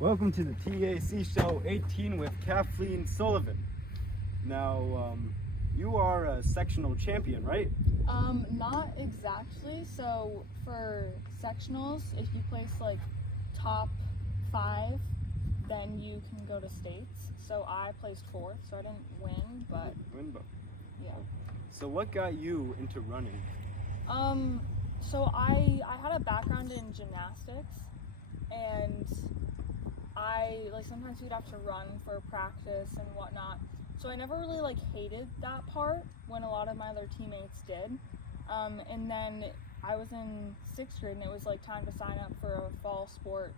Welcome to the T.A.C Show 18 with Kathleen Sullivan. Now, you are a sectional champion, right? Not exactly. So for sectionals, if you place like top 5, then you can go to states. So I placed 4th, so I didn't win, but yeah. So what got you into running? So I had a background in gymnastics, and sometimes we'd have to run for practice and whatnot. So I never really hated that part when a lot of my other teammates did. And then I was in 6th grade and it was time to sign up for a fall sport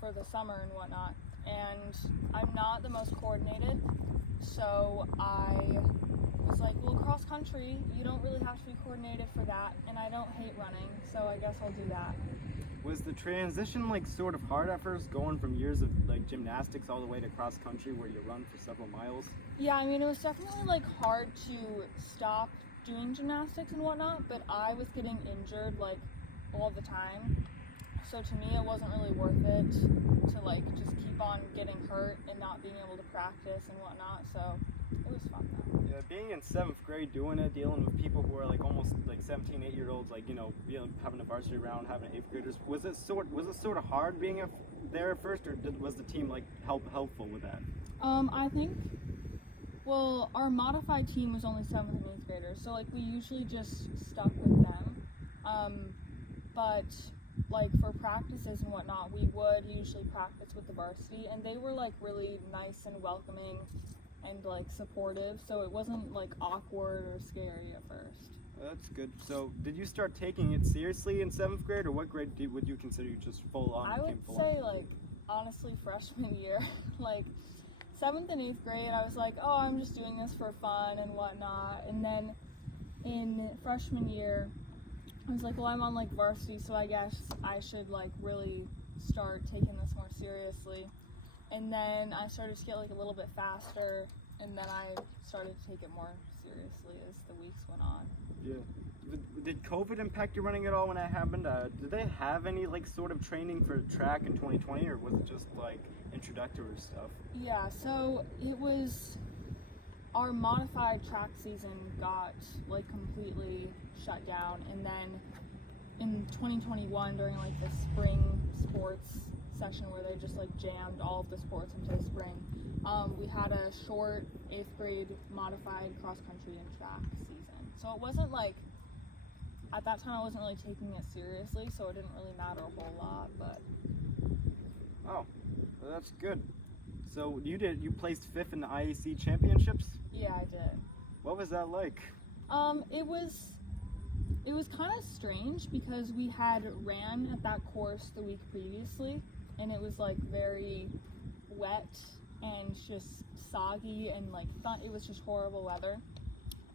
for the summer and whatnot. And I'm not the most coordinated, so I was like, well, cross country, you don't really have to be coordinated for that, and I don't hate running, so I guess I'll do that. Was the transition sort of hard at first, going from years of gymnastics all the way to cross country where you run for several miles? Yeah, I mean, it was definitely hard to stop doing gymnastics and whatnot, but I was getting injured all the time. So to me, it wasn't really worth it to just keep on getting hurt and not being able to practice and whatnot. So it was fun though. Yeah, being in 7th grade, doing it, dealing with people who are almost 17, 8-year-olds, having a varsity round, having 8th graders. Was it sort of hard being there at first, or was the team helpful with that? I think. Well, our modified team was only 7th and 8th graders, so we usually just stuck with them. But for practices and whatnot, we would usually practice with the varsity, and they were really nice and welcoming and supportive, so it wasn't awkward or scary at first. That's good. So did you start taking it seriously in 7th grade, or what grade would you consider you just full on? I would say honestly freshman year. 7th and 8th grade, I was oh, I'm just doing this for fun and whatnot. And then in freshman year, I was well, I'm on varsity, so I guess I should really start taking this more seriously. And then I started to get a little bit faster, and then I started to take it more seriously as the weeks went on. Yeah. Did COVID impact your running at all when that happened? Did they have any sort of training for track in 2020, or was it just introductory stuff? Yeah, so it was our modified track season got completely shut down, and then in 2021 during the spring sports session where they just jammed all of the sports into the spring, we had a short 8th grade modified cross country and track season. So it wasn't at that time I wasn't really taking it seriously, so it didn't really matter a whole lot. But oh, well, that's good. So you placed 5th in the IAC championships? Yeah, I did. What was that like? It was kind of strange because we had ran at that course the week previously, and it was very wet and just soggy and it was just horrible weather.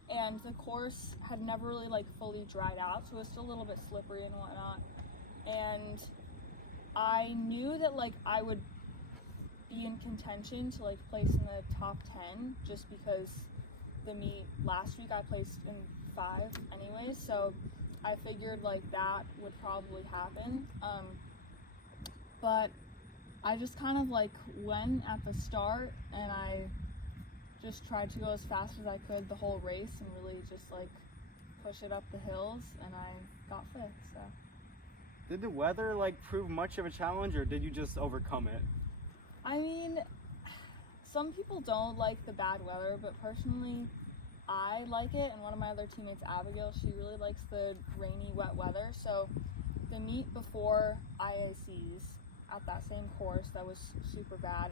And the course had never really fully dried out, so it was still a little bit slippery and whatnot. And I knew that I would be in contention to place in the top 10 just because the meet last week I placed in 5 anyways, so I figured that would probably happen. But I just kind of went at the start, and I just tried to go as fast as I could the whole race and really just push it up the hills, and I got 5th. So did the weather prove much of a challenge, or did you just overcome it? I mean, some people don't like the bad weather, but personally I like it, and one of my other teammates, Abigail, she really likes the rainy, wet weather. So the meet before IACs at that same course that was super bad,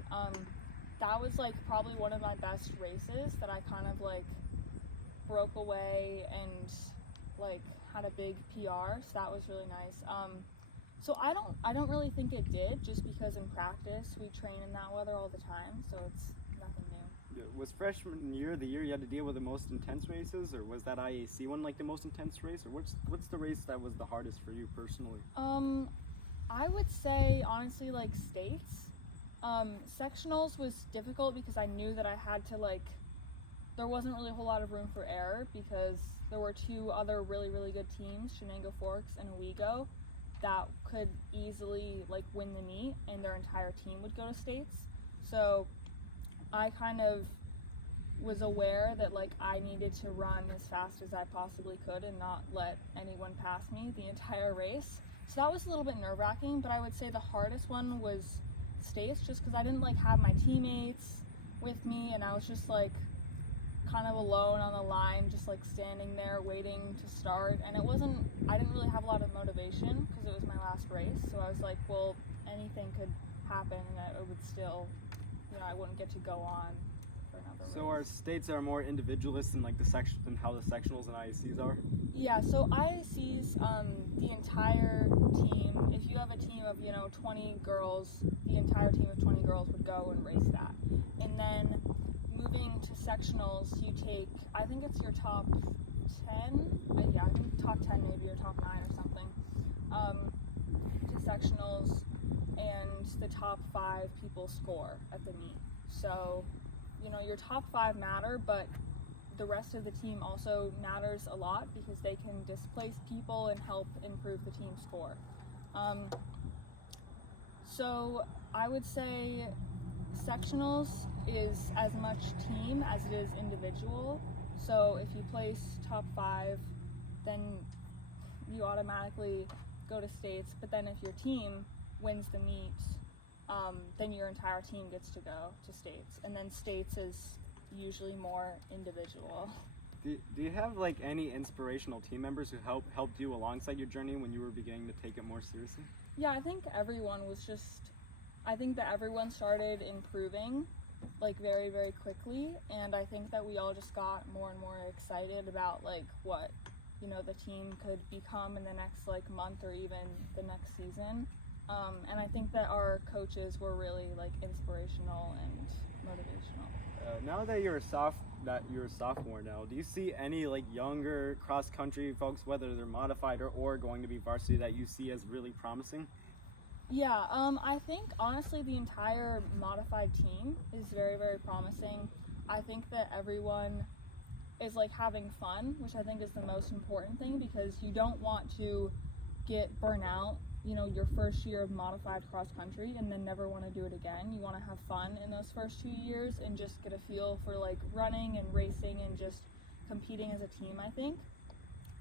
that was probably one of my best races that I kind of broke away and had a big PR, so that was really nice. So I don't really think it did, just because in practice we train in that weather all the time, so it's nothing new. Was freshman year the year you had to deal with the most intense races, or was that IAC one the most intense race, or what's the race that was the hardest for you personally? I would say honestly states. Sectionals was difficult because I knew that I had to there wasn't really a whole lot of room for error because there were 2 other really good teams, Shenango Forks and Owego, that could easily like win the meet and their entire team would go to states. So I kind of was aware that like I needed to run as fast as I possibly could and not let anyone pass me the entire race. So that was a little bit nerve-wracking, but I would say the hardest one was states, just because I didn't like have my teammates with me, and I was just like kind of alone on the line, just like standing there waiting to start. And I didn't really have a lot of motivation because it was my last race. So I was like, well, anything could happen and it would still, I wouldn't get to go on for another race. So our states are more individualist than like than how the sectionals and IACs are? Yeah, so IACs, the entire team, if you have a team of, 20 girls, the entire team of 20 girls would go and race that. And then moving to sectionals, you take, I think it's your top 10, I think top 10 maybe, or top 9 or something, to sectionals, and the top 5 people score at the meet. So, your top 5 matter, but the rest of the team also matters a lot because they can displace people and help improve the team score. So I would say sectionals is as much team as it is individual. So if you place top 5, then you automatically go to states. But then if your team wins the meet, then your entire team gets to go to states. And then states is usually more individual. Do you have like any inspirational team members who helped you alongside your journey when you were beginning to take it more seriously? Yeah, I think that everyone started improving like very, very quickly, and I think that we all just got more and more excited about like what the team could become in the next like month or even the next season. And I think that our coaches were really like inspirational and motivational. Now that you're a sophomore now, do you see any like younger cross country folks, whether they're modified or going to be varsity, that you see as really promising? Yeah, I think honestly the entire modified team is very, very promising. I think that everyone is like having fun, which I think is the most important thing, because you don't want to get burnout, your first year of modified cross country and then never want to do it again. You want to have fun in those first 2 years and just get a feel for like running and racing and just competing as a team, I think.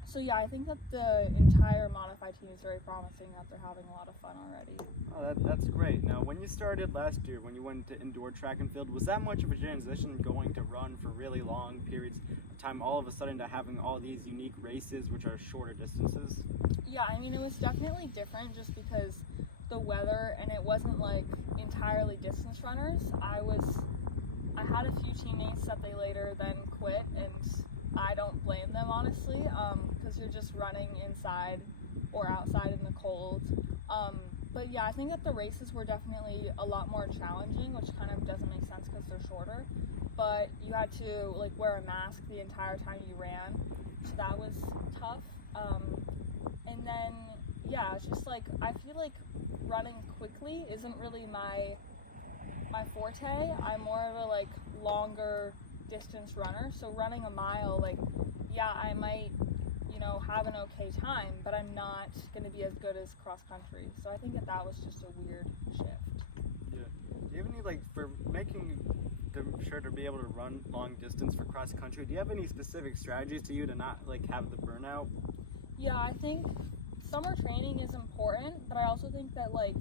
So yeah, I think that the entire modified team is very promising, that they're having a lot of fun already. Oh, that's great. Now, when you started last year, when you went to indoor track and field, was that much of a transition going to run for really long periods of time, all of a sudden to having all these unique races, which are shorter distances? Yeah, I mean, it was definitely different just because the weather, and it wasn't like entirely distance runners. I had a few teammates that they later then quit, and I don't blame them, honestly, because you're just running inside or outside in the cold. But yeah, I think that the races were definitely a lot more challenging, which kind of doesn't make sense because they're shorter. But you had to like wear a mask the entire time you ran, so that was tough. And then yeah, it's just like I feel like running quickly isn't really my forte. I'm more of a like longer distance runner, so running a mile, like yeah, I might have an okay time, but I'm not going to be as good as cross country. So I think that was just a weird shift. Yeah. Do you have any like for making sure to be able to run long distance for cross country? Do you have any specific strategies to not like have the burnout? Yeah, I think summer training is important, but I also think that like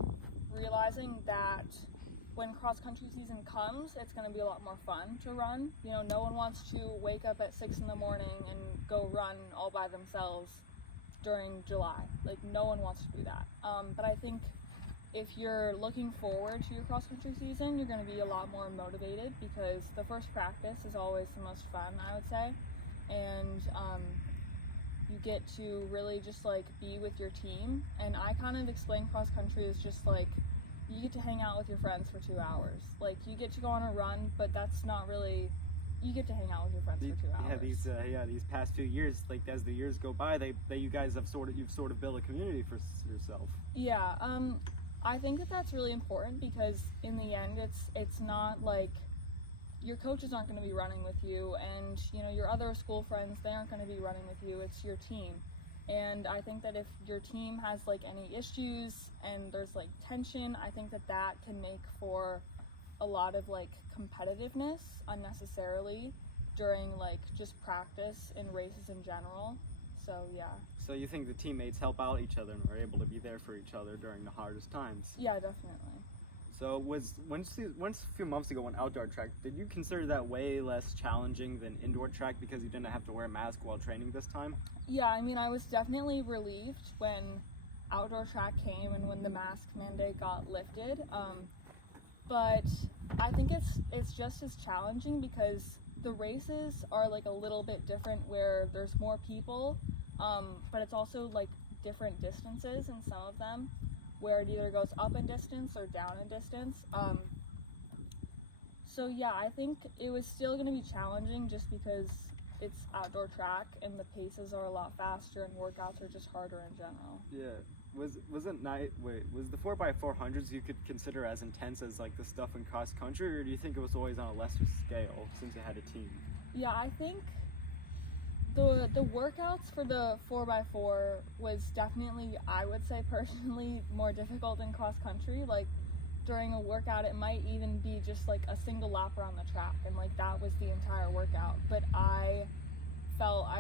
realizing that when cross-country season comes, it's going to be a lot more fun to run. No one wants to wake up at 6 in the morning and go run all by themselves during July. Like, no one wants to do that. But I think if you're looking forward to your cross-country season, you're going to be a lot more motivated because the first practice is always the most fun, I would say. And you get to really just, like, be with your team. And I kind of explain cross-country as just, like, you get to hang out with your friends for 2 hours. Like, you get to go on a run, but that's not really, you get to hang out with your friends for 2 hours. These past few years, like as the years go by, you guys have you've sort of built a community for yourself. Yeah, I think that that's really important because in the end, it's not like your coaches aren't going to be running with you, and your other school friends, they aren't going to be running with you. It's your team. And I think that if your team has like any issues and there's like tension, I think that that can make for a lot of like competitiveness unnecessarily during like just practice and races in general. So yeah. So you think the teammates help out each other and are able to be there for each other during the hardest times? Yeah, definitely. So once a few months ago on outdoor track, did you consider that way less challenging than indoor track because you didn't have to wear a mask while training this time? Yeah, I mean, I was definitely relieved when outdoor track came and when the mask mandate got lifted. But I think it's just as challenging because the races are like a little bit different where there's more people, but it's also like different distances in some of them, where it either goes up in distance or down in distance. So yeah, I think it was still going to be challenging just because it's outdoor track and the paces are a lot faster and workouts are just harder in general. Yeah. Was the 4x400s you could consider as intense as like the stuff in cross country, or do you think it was always on a lesser scale since you had a team? Yeah, I think the workouts for the 4x4 was definitely, I would say personally, more difficult than cross country. Like during a workout, it might even be just like a single lap around the track, and like that was the entire workout. But I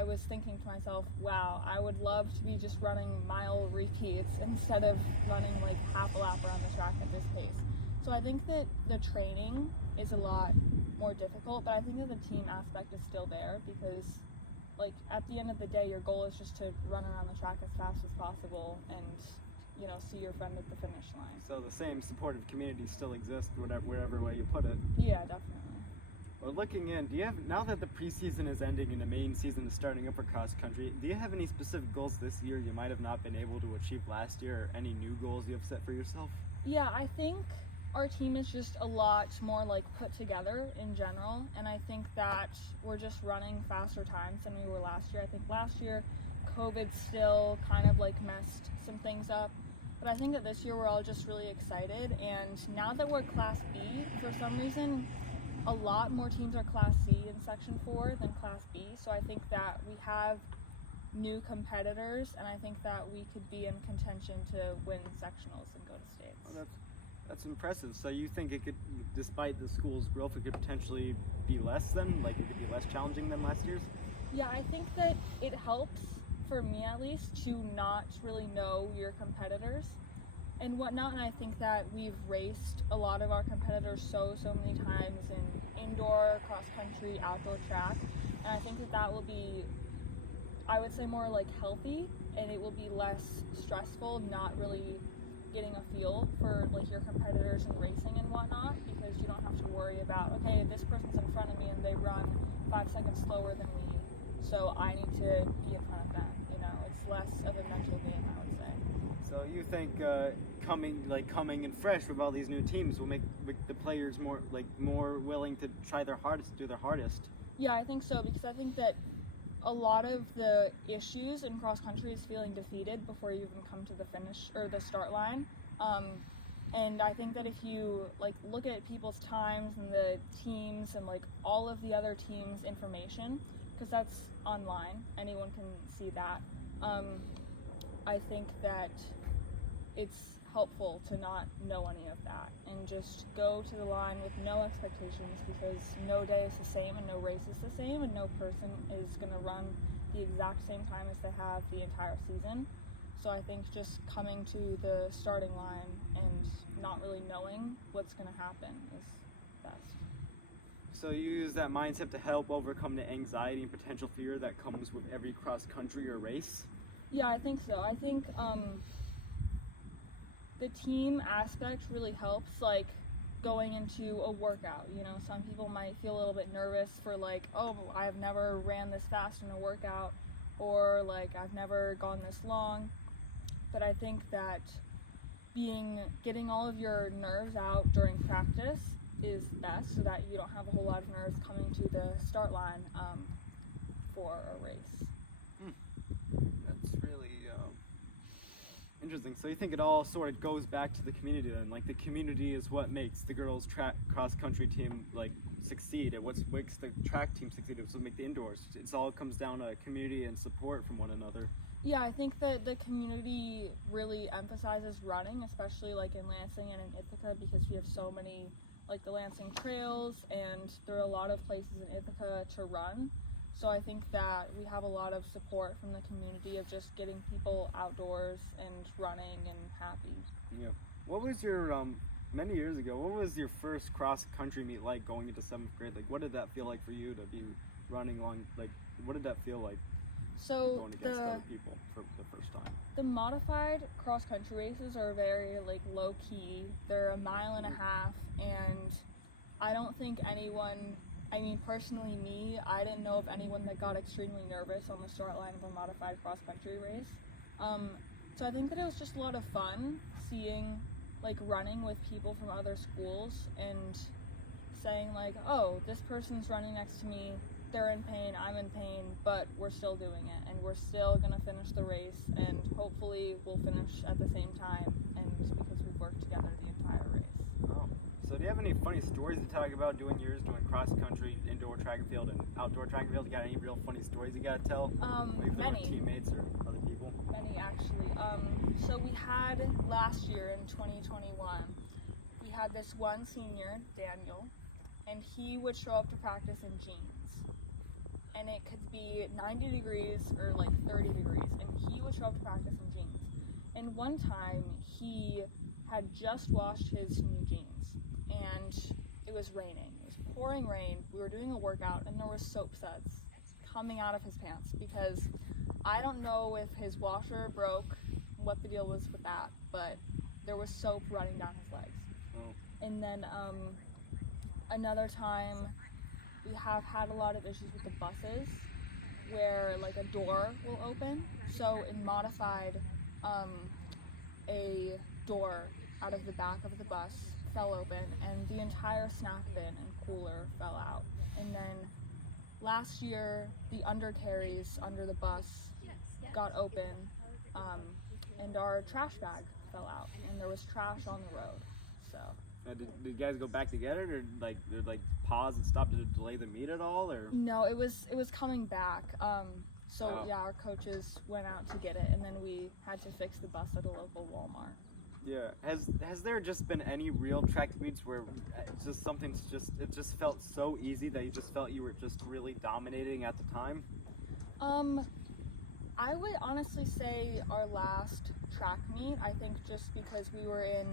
was thinking to myself, wow, I would love to be just running mile repeats instead of running like half a lap around the track at this pace. So I think that the training is a lot more difficult, but I think that the team aspect is still there because like at the end of the day, your goal is just to run around the track as fast as possible and, you know, see your friend at the finish line. So the same supportive community still exists, whatever way you put it. Yeah, definitely. Well, looking in, now that the preseason is ending and the main season is starting up for cross country, do you have any specific goals this year you might have not been able to achieve last year, or any new goals you have set for yourself? Yeah, I think our team is just a lot more like put together in general, and I think that we're just running faster times than we were last year. I think last year COVID still kind of like messed some things up, but I think that this year we're all just really excited. And now that we're Class B, for some reason a lot more teams are Class C in Section 4 than Class B, so I think that we have new competitors, and I think that we could be in contention to win sectionals and go to states. Well, that's impressive. So you think it could, despite the school's growth, it could potentially be less than, like it could be less challenging than last year's? Yeah, I think that it helps, for me at least, to not really know your competitors and whatnot, and I think that we've raced a lot of our competitors so many times in indoor, cross-country, outdoor track, and I think that will be, I would say, more like healthy, and it will be less stressful not really getting a feel for like your competitors in racing and whatnot, because you don't have to worry about, okay, this person's in front of me and they run 5 seconds slower than me, so I need to be in front of them. You know, it's less of a mental game, I would say. So you think coming in fresh with all these new teams will make the players more willing to try their hardest, do their hardest? Yeah, I think so, because I think that a lot of the issues in cross country is feeling defeated before you even come to the finish or the start line. And I think that if you like look at people's times and the teams and like all of the other teams' information, because that's online, anyone can see that. I think that it's helpful to not know any of that and just go to the line with no expectations, because no day is the same and no race is the same and no person is going to run the exact same time as they have the entire season. So I think just coming to the starting line and not really knowing what's going to happen is best. So you use that mindset to help overcome the anxiety and potential fear that comes with every cross country or race? Yeah, I think so. I think the team aspect really helps, like going into a workout. You know, some people might feel a little bit nervous for like, oh, I've never ran this fast in a workout, or like I've never gone this long. But I think that getting all of your nerves out during practice is best, so that you don't have a whole lot of nerves coming to the start line for a race. That's really interesting. So you think it all sort of goes back to the community then? Like the community is what makes the girls' track cross-country team like succeed, and what makes the track team succeed, is what make the indoors. It all comes down to community and support from one another. Yeah, I think that the community really emphasizes running, especially like in Lansing and in Ithaca, because we have so many, like the Lansing trails, and there are a lot of places in Ithaca to run. So I think that we have a lot of support from the community of just getting people outdoors and running and happy. Yeah. What was your many years ago? What was your first cross country meet like going into 7th grade? Like, what did that feel like for you to be running along? Like, what did that feel like? So Going against other people for the first time. the modified cross country races are very like low key. They're a mile and a half, and I don't think anyone. I mean, personally, me, I didn't know of anyone that got extremely nervous on the start line of a modified cross country race. So I think that it was just a lot of fun seeing, like, running with people from other schools and saying, like, oh, this person's running next to me, they're in pain, I'm in pain, but we're still doing it, and we're still gonna finish the race, and hopefully we'll finish at the same time, and because we've worked together the entire race. Oh. So do you have any funny stories to talk about doing cross country, indoor track and field, and outdoor track and field? You got any real funny stories you gotta tell? Maybe they were Many. teammates or other people? Many, actually. So we had last year in 2021, we had this one senior, Daniel, and he would show up to practice in jeans. And it could be 90 degrees or like 30 degrees, and he would show up to practice in jeans. And one time, he had just washed his new jeans, and it was raining. It was pouring rain. We were doing a workout, and there were soap suds coming out of his pants because I don't know if his washer broke, what the deal was with that, but there was soap running down his legs. Oh. And then another time, we have had a lot of issues with the buses where like a door will open. So in modified, a door out of the back of the bus fell open and the entire snack bin and cooler fell out. And then last year, the undercarriage under the bus got open, and our trash bag fell out, and there was trash on the road. So. Did you guys go back together, or did pause and stop to delay the meet at all, or? No, it was coming back. So Oh. yeah, our coaches went out to get it, and then we had to fix the bus at a local Walmart. Yeah. Has there just been any real track meets where it's just it just felt so easy that you just felt you were just really dominating at the time? I would honestly say our last track meet, I think just because we were in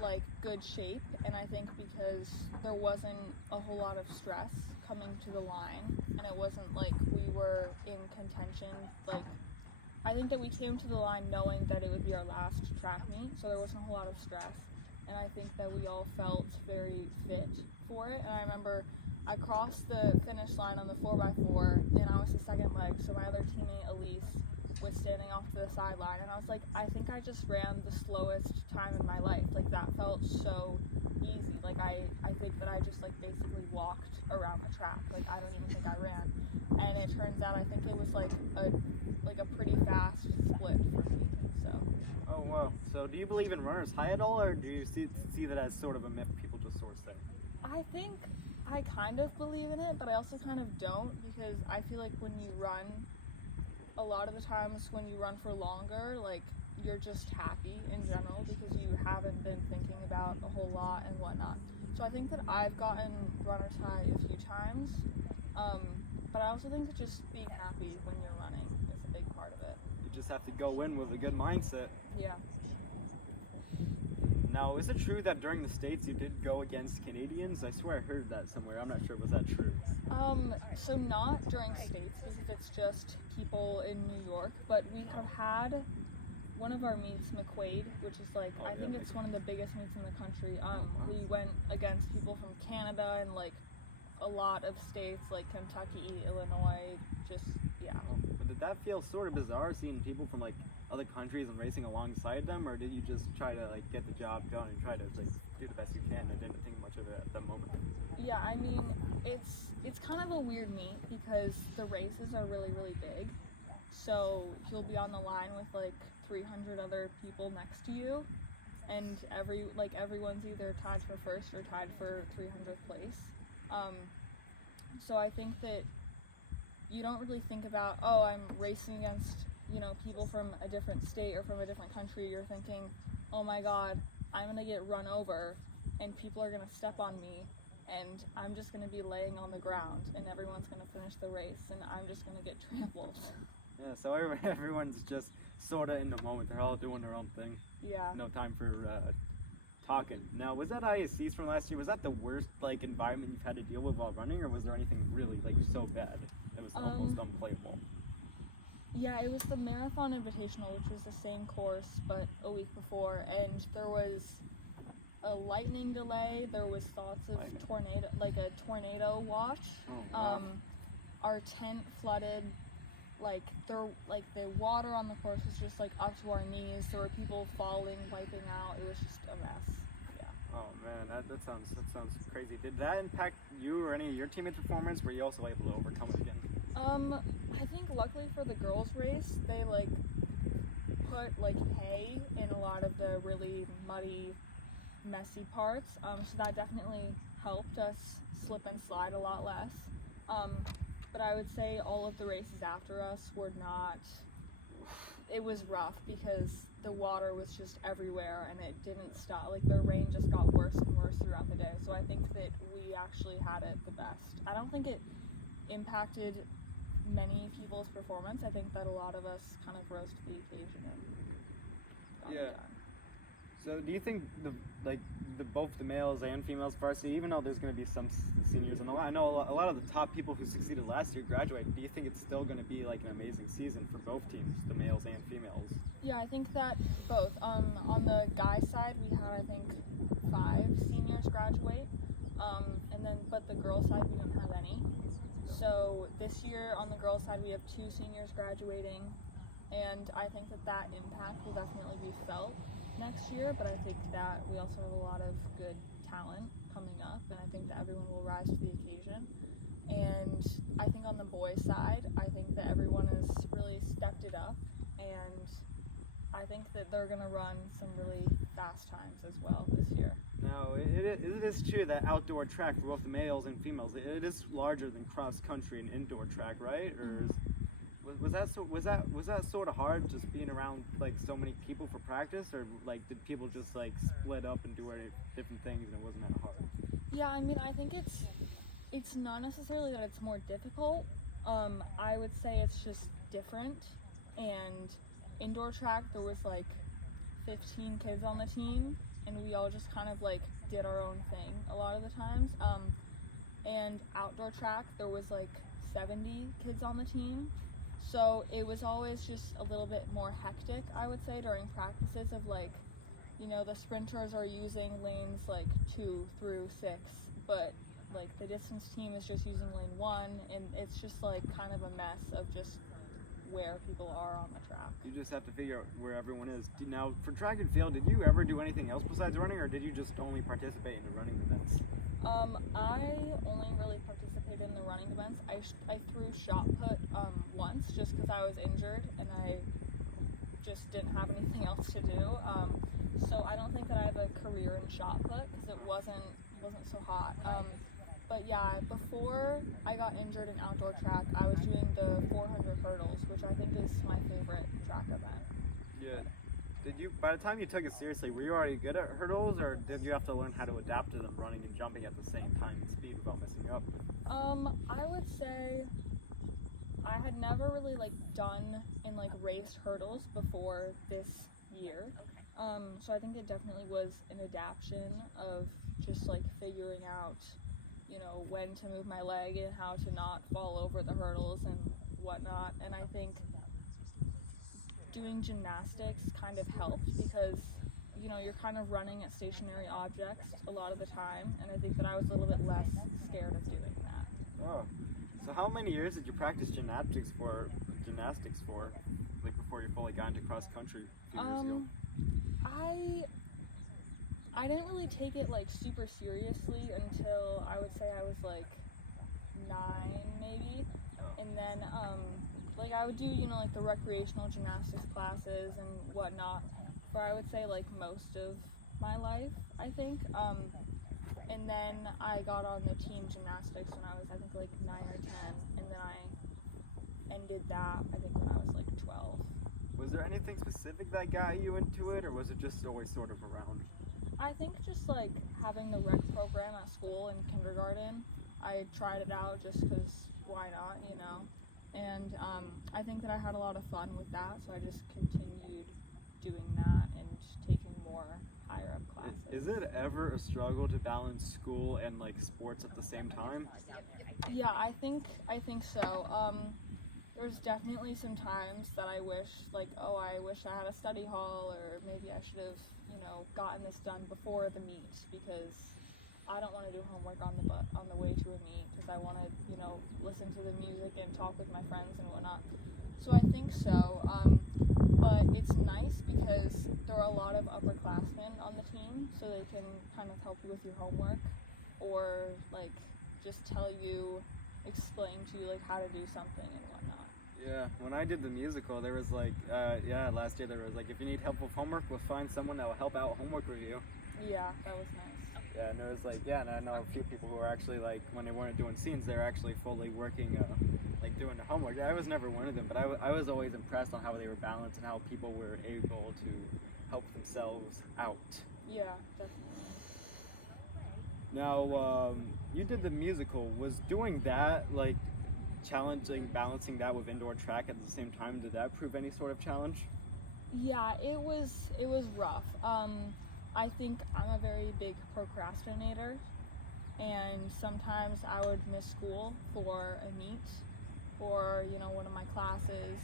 like good shape, and I think because there wasn't a whole lot of stress coming to the line, and it wasn't like we were in contention. Like, I think that we came to the line knowing that it would be our last track meet, so there wasn't a whole lot of stress, and I think that we all felt very fit for it. And I remember I crossed the finish line on the 4x4, and I was the second leg, so my other teammate, Elise, was standing off to the sideline, and I was like, I think I just ran the slowest time in my life. Like, that felt so easy. Like, I think that I just, like, basically walked around the track. Like, I don't even think I ran. And it turns out I think it was, like a pretty fast split for me, so. Oh, wow. So do you believe in runner's high at all, or do you see that as sort of a myth people just sort of say? I think I kind of believe in it, but I also kind of don't, because I feel like when you run, a lot of the times when you run for longer, like, you're just happy in general because you haven't been thinking about a whole lot and whatnot. So I think that I've gotten runner's high a few times, but I also think that just being happy when you're running is a big part of it. You just have to go in with a good mindset. Yeah. Now, is it true that during the States you did go against Canadians? I swear I heard that somewhere. I'm not sure. Was that true? So not during states, because it's just people in New York, but we have had one of our meets, McQuaid, which is like, I think it's one of the biggest meets in the country. We went against people from Canada and like a lot of states like Kentucky, Illinois, just, yeah. But did that feel sort of bizarre seeing people from like other countries and racing alongside them, or did you just try to like get the job done and try to like do the best you can and didn't think much of it at the moment? Yeah, I mean, it's kind of a weird meet because the races are really, really big. So you'll be on the line with like 300 other people next to you, and everyone's either tied for first or tied for 300th place. So I think that you don't really think about, oh, I'm racing against you know, people from a different state or from a different country, you're thinking, oh my god, I'm gonna get run over and people are gonna step on me and I'm just gonna be laying on the ground and everyone's gonna finish the race and I'm just gonna get trampled. Yeah, so everyone's just sort of in the moment. They're all doing their own thing. Yeah. No time for talking. Now, was that IACs from last year? Was that the worst like environment you've had to deal with while running, or was there anything really like so bad it was almost unplayable? Yeah, it was the Marathon Invitational, which was the same course but a week before, and there was a lightning delay. There was thoughts of tornado watch. Oh, wow. Our tent flooded. The water on the course was just like up to our knees. There were people falling, wiping out. It was just a mess. Yeah. Oh man, that sounds crazy. Did that impact you or any of your teammates' performance? Were you also able to overcome it again? I think luckily for the girls' race, they put hay in a lot of the really muddy, messy parts. So that definitely helped us slip and slide a lot less. But I would say all of the races after us were not, it was rough because the water was just everywhere and it didn't stop. The rain just got worse and worse throughout the day. So I think that we actually had it the best. I don't think it impacted many people's performance. I think that a lot of us kind of rose to the occasion and got it done. So do you think both the males and females varsity, even though there's going to be some seniors, and I know a lot of the top people who succeeded last year graduate, do you think it's still going to be like an amazing season for both teams, the males and females? Yeah, I think that both. On the guys' side, we had, I think, 5 seniors graduate, but the girls' side, we didn't have any. So this year, on the girls' side, we have 2 seniors graduating, and I think that impact will definitely be felt next year, but I think that we also have a lot of good talent coming up, and I think that everyone will rise to the occasion. And I think on the boys' side, I think that everyone has really stepped it up, and I think that they're going to run some really fast times as well this year. Now, it is true that outdoor track for both the males and females, it is larger than cross country and indoor track, right? Or was that sort of hard, just being around so many people for practice, or did people just split up and do different things and it wasn't that hard? Yeah, I mean, I think it's not necessarily that it's more difficult. I would say it's just different. And indoor track, there was 15 kids on the team, and we all just kind of did our own thing a lot of the times. And outdoor track, there was 70 kids on the team. So it was always just a little bit more hectic, I would say, during practices of the sprinters are using lanes 2 through 6, but the distance team is just using lane 1, and it's just kind of a mess of just where people are on the track. You just have to figure out where everyone is. Now, for track and field, did you ever do anything else besides running, or did you just only participate in the running events? I only really participated in the running events. I threw shot put once just because I was injured and I just didn't have anything else to do. So I don't think that I have a career in shot put because it wasn't so hot. But yeah, before I got injured in outdoor track, I was doing the 400 hurdles, which I think is my favorite track event. Yeah. By the time you took it seriously, were you already good at hurdles, or did you have to learn how to adapt to them running and jumping at the same time and speed without messing up? I would say I had never really done and raced hurdles before this year. So I think it definitely was an adaptation of just figuring out, when to move my leg and how to not fall over the hurdles and whatnot. And I think doing gymnastics kind of helped because you're kind of running at stationary objects a lot of the time, and I think that I was a little bit less scared of doing that. Oh, so how many years did you practice gymnastics for before you fully got into cross country a few years ago? I didn't really take it super seriously until I would say I was 9 maybe, and then I would do the recreational gymnastics classes and whatnot for I would say most of my life, I think. And then I got on the team gymnastics when I was I think 9 or 10, and then I ended that I think when I was 12. Was there anything specific that got you into it, or was it just always sort of around? I think just like having the rec program at school in kindergarten, I tried it out just because why not, you know? And I think that I had a lot of fun with that, so I just continued doing that and taking more higher up classes. Is it ever a struggle to balance school and like sports at the same time? Yeah, I think so. There's definitely some times that I wish, like, oh, I wish I had a study hall, or maybe I should have, you know, gotten this done before the meet, because I don't want to do homework on the way to a meet, because I want to, you know, listen to the music and talk with my friends and whatnot. So I think so. But it's nice because there are a lot of upperclassmen on the team, so they can kind of help you with your homework, or like just tell you, explain to you like how to do something and whatnot. Yeah, when I did the musical, there was like, last year there was like, if you need help with homework, we'll find someone that will help out homework with you. Yeah, that was nice. Yeah, and there was like, and I know a few people who were actually like, when they weren't doing scenes, they were actually fully working, like doing the homework. I was never one of them, but I was always impressed on how they were balanced and how people were able to help themselves out. Yeah, definitely. Now, you did the musical. Was doing that like challenging, balancing that with indoor track at the same time? Did that prove any sort of challenge? Yeah, it was rough. I think I'm a very big procrastinator, and sometimes I would miss school for a meet or, you know, one of my classes.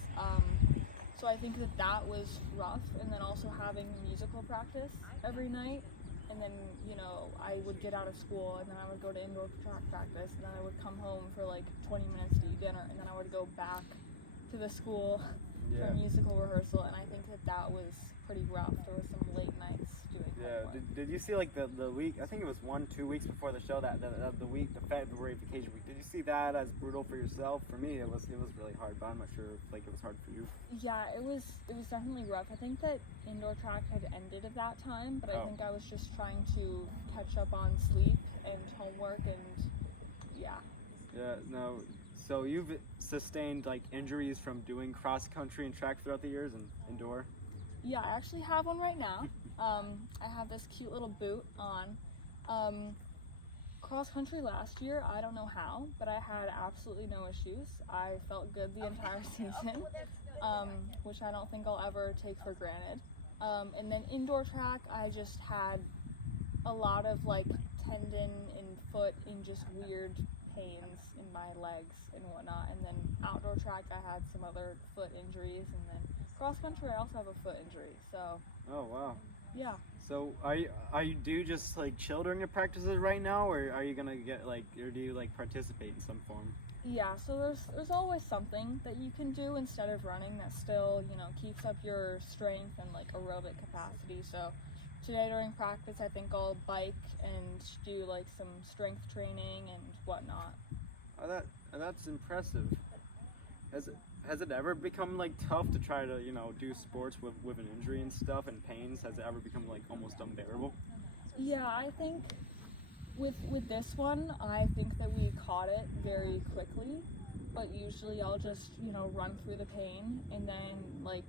So I think that was rough, and then also having musical practice every night, and then, you know, I would get out of school and then I would go to indoor track practice, and then I would come home for like 20 minutes to eat dinner, and then I would go back to the school for a musical rehearsal, and I think that was pretty rough. There was some late nights doing homework. Did you see like the week, I think it was 1-2 weeks before the show, the February vacation week, did you see that as brutal for yourself? For me, it was really hard, but I'm not sure if like it was hard for you. Yeah, it was definitely rough. I think that indoor track had ended at that time, but I think I was just trying to catch up on sleep and homework, and yeah. Yeah, no. So you've sustained like injuries from doing cross country and track throughout the years and indoor? Yeah, I actually have one right now. I have this cute little boot on. Cross country last year, I don't know how, but I had absolutely no issues. I felt good the entire season, which I don't think I'll ever take for granted. And then indoor track, I just had a lot of like tendon and foot and just weird pains in my legs and whatnot. And then outdoor track, I had some other foot injuries, and then cross country, I also have a foot injury. So. Oh wow. Yeah. So do you just like chill during your practices right now, or are you gonna get like, or do you like participate in some form? Yeah. So there's always something that you can do instead of running that still, you know, keeps up your strength and like aerobic capacity. So today during practice, I think I'll bike and do like some strength training and whatnot. Oh, that's impressive. Has it ever become like tough to try to, you know, do sports with an injury and stuff and pains? Has it ever become like almost unbearable? Yeah, I think with this one, I think that we caught it very quickly, but usually I'll just, you know, run through the pain, and then like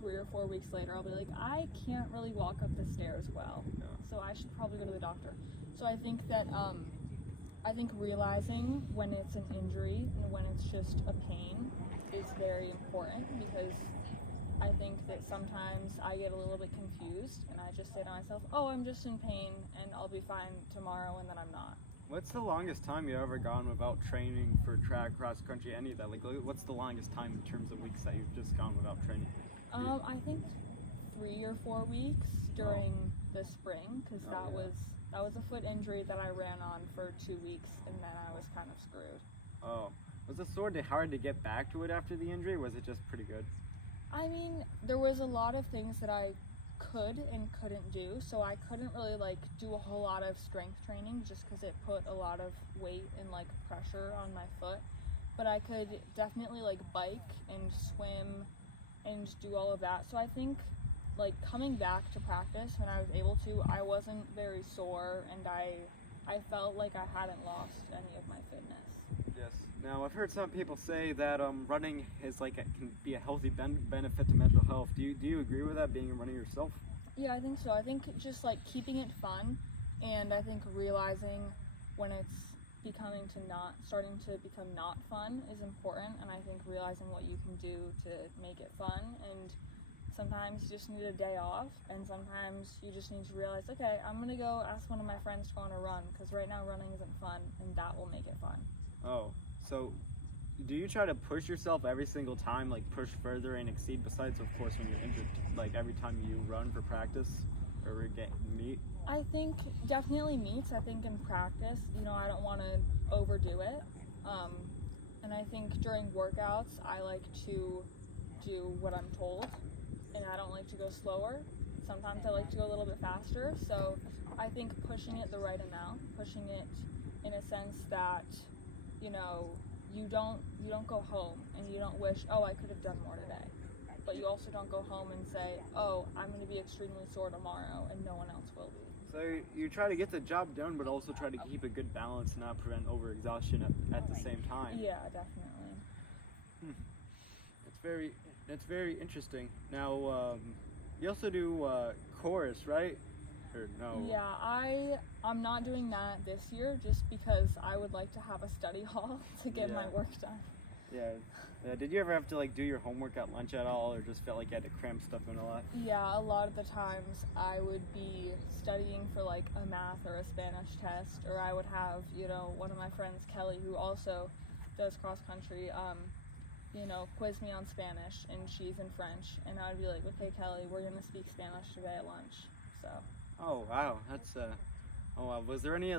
3 or 4 weeks later I'll be like, I can't really walk up the stairs well, so I should probably go to the doctor. So I think that realizing when it's an injury and when it's just a pain is very important, because I think that sometimes I get a little bit confused and I just say to myself, oh, I'm just in pain and I'll be fine tomorrow, and then I'm not. What's the longest time you ever gone without training for track, cross country, any of that? Like, what's the longest time in terms of weeks that you've just gone without training? I think 3 or 4 weeks during the spring, because that was a foot injury that I ran on for 2 weeks, and then I was kind of screwed. Oh. Was it sort of hard to get back to it after the injury, or was it just pretty good? I mean, there was a lot of things that I could and couldn't do, so I couldn't really like do a whole lot of strength training just because it put a lot of weight and like pressure on my foot. But I could definitely like bike and swim and do all of that. So I think like coming back to practice when I was able to, I wasn't very sore, and I felt like I hadn't lost any of my fitness. Yes. Now I've heard some people say that running is like can be a healthy benefit to mental health. Do you agree with that? Being a runner yourself? Yeah, I think so. I think just like keeping it fun, and I think realizing when it's starting to become not fun is important, and I think realizing what you can do to make it fun, and sometimes you just need a day off, and sometimes you just need to realize, okay, I'm gonna go ask one of my friends to go on a run, because right now running isn't fun, and that will make it fun. Oh, so do you try to push yourself every single time, like push further and exceed, besides of course when you're injured, like every time you run for practice or get meet? I think definitely meets. I think in practice, I don't want to overdo it. And I think during workouts, I like to do what I'm told, and I don't like to go slower. Sometimes I like to go a little bit faster. So I think pushing it the right amount, pushing it in a sense that, you don't go home and you don't wish, oh, I could have done more today. But you also don't go home and say, oh, I'm going to be extremely sore tomorrow and no one else will be. So you try to get the job done, but also try to keep a good balance and not prevent overexhaustion at the same time. Yeah, definitely. That's very interesting. Now, you also do chorus, right? Or no? Yeah, I'm not doing that this year just because I would like to have a study hall to get my work done. Yeah. Did you ever have to like do your homework at lunch at all, or just felt like you had to cram stuff in a lot? Yeah, a lot of the times I would be studying for like a math or a Spanish test, or I would have, one of my friends, Kelly, who also does cross country, quiz me on Spanish, and she's in French, and I would be like, okay, Kelly, we're gonna speak Spanish today at lunch. So. Oh wow, that's oh wow. Was there any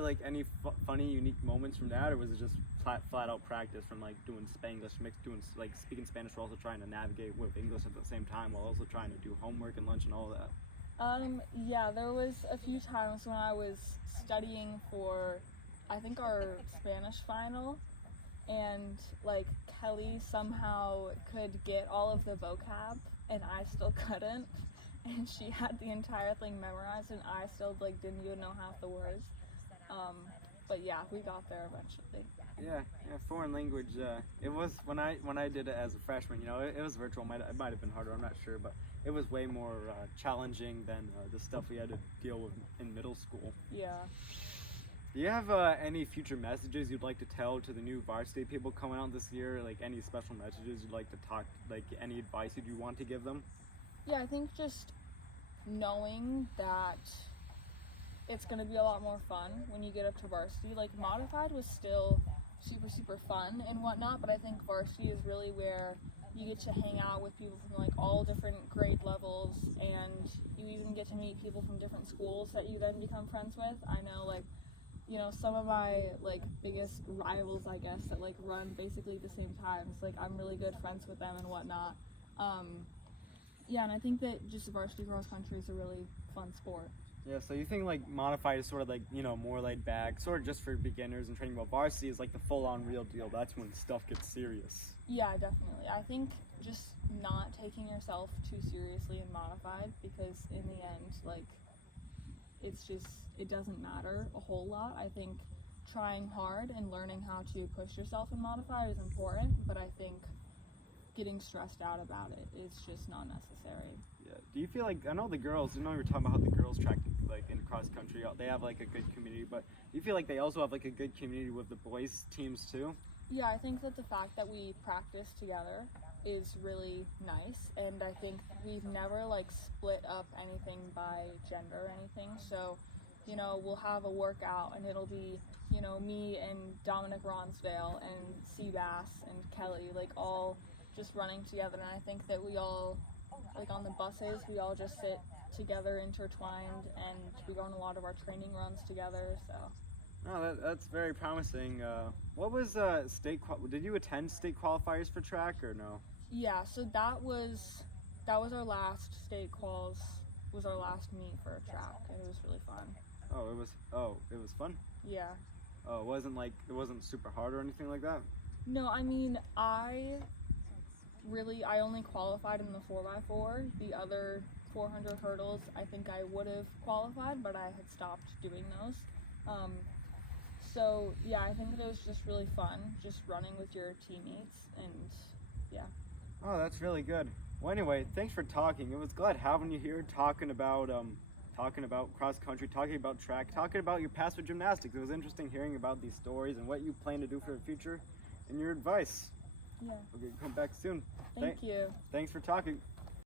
funny, unique moments from that, or was it just flat out practice from like doing Spanglish, doing like speaking Spanish, while also trying to navigate with English at the same time, while also trying to do homework and lunch and all that? Yeah, there was a few times when I was studying for, I think, our Spanish final, and like Kelly somehow could get all of the vocab, and I still couldn't. And she had the entire thing memorized, and I still didn't even know half the words. But yeah, we got there eventually. Yeah, foreign language. It was when I did it as a freshman. It was virtual. It might have been harder. I'm not sure, but it was way more challenging than the stuff we had to deal with in middle school. Yeah. Do you have any future messages you'd like to tell to the new varsity people coming out this year? Like any special messages you'd like to talk? Like any advice you want to give them? Yeah, I think just knowing that it's going to be a lot more fun when you get up to varsity. Like, modified was still super, super fun and whatnot, but I think varsity is really where you get to hang out with people from, all different grade levels, and you even get to meet people from different schools that you then become friends with. I know, some of my, biggest rivals, I guess, that, run basically at the same times. I'm really good friends with them and whatnot. Yeah, and I think that just varsity cross country is a really fun sport. Yeah, so you think modified is sort of more laid back, sort of just for beginners and training, while varsity is the full-on real deal. That's when stuff gets serious. Yeah, definitely. I think just not taking yourself too seriously in modified, because in the end, it doesn't matter a whole lot. I think trying hard and learning how to push yourself in modified is important, but I think getting stressed out about it is just not necessary. Yeah. Do you feel I know the girls, you were talking about how the girls track in cross country, they have a good community, but do you feel they also have a good community with the boys teams too? Yeah, I think that the fact that we practice together is really nice, and I think we've never split up anything by gender or anything. So, we'll have a workout and it'll be, me and Dominic Ronsdale and Seabass and Kelly, all just running together. And I think that we all, on the buses, we all just sit together intertwined, and we go on a lot of our training runs together. So. Oh, that's very promising. What was did you attend state qualifiers for track or no? Yeah, so that was our last state quals, was our last meet for track, and it was really fun. It was fun? Yeah. Oh, it wasn't super hard or anything like that? No, I mean, I only qualified in the 4x4. The other 400 hurdles, I think I would have qualified, but I had stopped doing those. So yeah, I think that it was just really fun, just running with your teammates, and yeah. Oh, that's really good. Well, anyway, thanks for talking. It was glad having you here, talking about cross country, talking about track, talking about your past with gymnastics. It was interesting hearing about these stories and what you plan to do for the future, and your advice. Yeah. Okay, come back soon. Thank you. Thanks for talking.